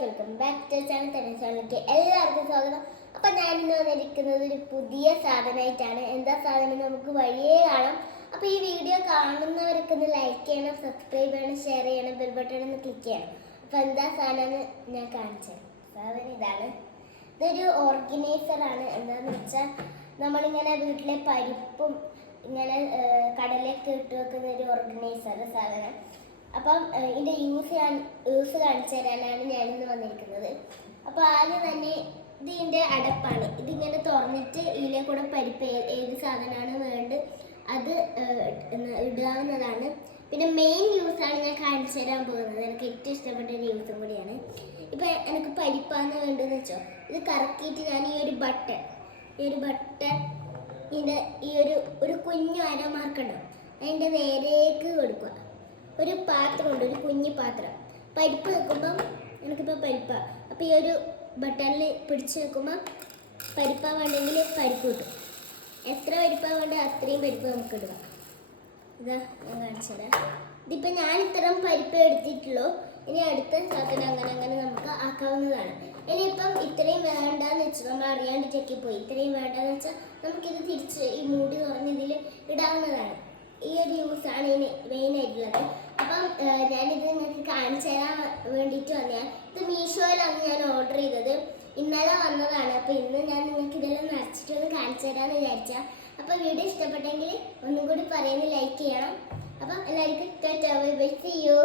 Welcome back to ചാനലിലേക്ക് എല്ലാവർക്കും സ്വാഗതം. അപ്പം ഞാനിന്ന് വന്നിരിക്കുന്നത് ഒരു പുതിയ സാധനമായിട്ടാണ്. എന്താ സാധനം നമുക്ക് വഴിയേ കാണാം. അപ്പോൾ ഈ വീഡിയോ കാണുന്നവർക്ക് ഒന്ന് ലൈക്ക് ചെയ്യണം, സബ്സ്ക്രൈബ് ചെയ്യണം, ഷെയർ ചെയ്യണം, ബെൽ ബട്ടൺ ഒന്ന് ക്ലിക്ക് ചെയ്യണം. അപ്പോൾ എന്താ സാധനം ഞാൻ കാണിച്ചത്. സാധനം ഇതാണ്. ഇതൊരു ഓർഗനൈസറാണ്. എന്താണെന്ന് വെച്ചാൽ നമ്മളിങ്ങനെ വീട്ടിലെ പരിപ്പും ഇങ്ങനെ കടലൊക്കെ ഇട്ട് വെക്കുന്ന ഒരു ഓർഗനൈസർ സാധനം. അപ്പം ഇതിൻ്റെ യൂസ് കാണിച്ചു തരാനാണ് ഞാനിന്ന് വന്നിരിക്കുന്നത്. അപ്പോൾ ആദ്യം തന്നെ ഇതിൻ്റെ അടപ്പാണ്. ഇതിങ്ങനെ തുറന്നിട്ട് ഇതിലെ കൂടെ പരിപ്പ് ഏത് സാധനമാണ് വേണ്ടത് അത് ഇടാവുന്നതാണ്. പിന്നെ മെയിൻ യൂസാണ് ഞാൻ കാണിച്ചു തരാൻ പോകുന്നത്. എനിക്ക് ഏറ്റവും ഇഷ്ടപ്പെട്ട ഒരു യൂസും കൂടിയാണ്. ഇപ്പം എനിക്ക് പരിപ്പാന്ന് വേണ്ടതെന്ന് വെച്ചോ, ഇത് കറക്കിയിട്ട് ഞാൻ ഈ ഒരു ബട്ടൺ ഇതിൻ്റെ ഈ ഒരു കുഞ്ഞു അരമാർക്കുണ്ടാവും, അതിൻ്റെ നേരേക്ക് കൊടുക്കുക. ഒരു പാത്രമുണ്ട്, ഒരു കുഞ്ഞു പാത്രം. പരിപ്പ് വെക്കുമ്പം എനിക്കിപ്പോൾ പരിപ്പാണ്. അപ്പോൾ ഈ ഒരു ബട്ടണിൽ പിടിച്ച് വെക്കുമ്പോൾ പരിപ്പാ വേണ്ടെങ്കിൽ പരിപ്പ് കിട്ടും. എത്ര പരിപ്പാ വേണ്ടത് അത്രയും പരിപ്പ് നമുക്ക് ഇടുക. ഇതാ ഞാൻ കാണിച്ചു തരാം. ഇതിപ്പോൾ ഞാൻ ഇത്തരം പരിപ്പ് എടുത്തിട്ടുള്ളൂ. ഇനി അടുത്ത സാധനം അങ്ങനെ നമുക്ക് ആക്കാവുന്നതാണ്. ഇനിയിപ്പം ഇത്രയും വേണ്ടാന്ന് വെച്ചാൽ നമ്മൾ അറിയാണ്ടിട്ടൊക്കെ പോയി. ഇത്രയും വേണ്ടാന്ന് വെച്ചാൽ നമുക്കിത് തിരിച്ച് ഈ മൂടി തുറന്ന് ഇതിൽ ഇടാവുന്നതാണ്. ഈ ഒരു യൂസാണ് ഇതിന് മെയിനായിട്ടുള്ളത്. അപ്പം ഞാനിത് നിങ്ങൾക്ക് കാണിച്ചു തരാൻ വേണ്ടിയിട്ട് വന്നതാണ്. ഇത് മീഷോയിലാണ് ഞാൻ ഓർഡർ ചെയ്തത്. ഇന്നലെ വന്നതാണ്. അപ്പോൾ ഇന്ന് ഞാൻ നിങ്ങൾക്ക് ഇതെല്ലാം നിറച്ചിട്ടൊന്ന് കാണിച്ചു തരാമെന്ന് വിചാരിച്ചാൽ. അപ്പോൾ വീഡിയോ ഇഷ്ടപ്പെട്ടെങ്കിൽ ഒന്നും കൂടി പറയുന്നത് ലൈക്ക് ചെയ്യണം. അപ്പം എല്ലാവർക്കും tata bye bye, see U.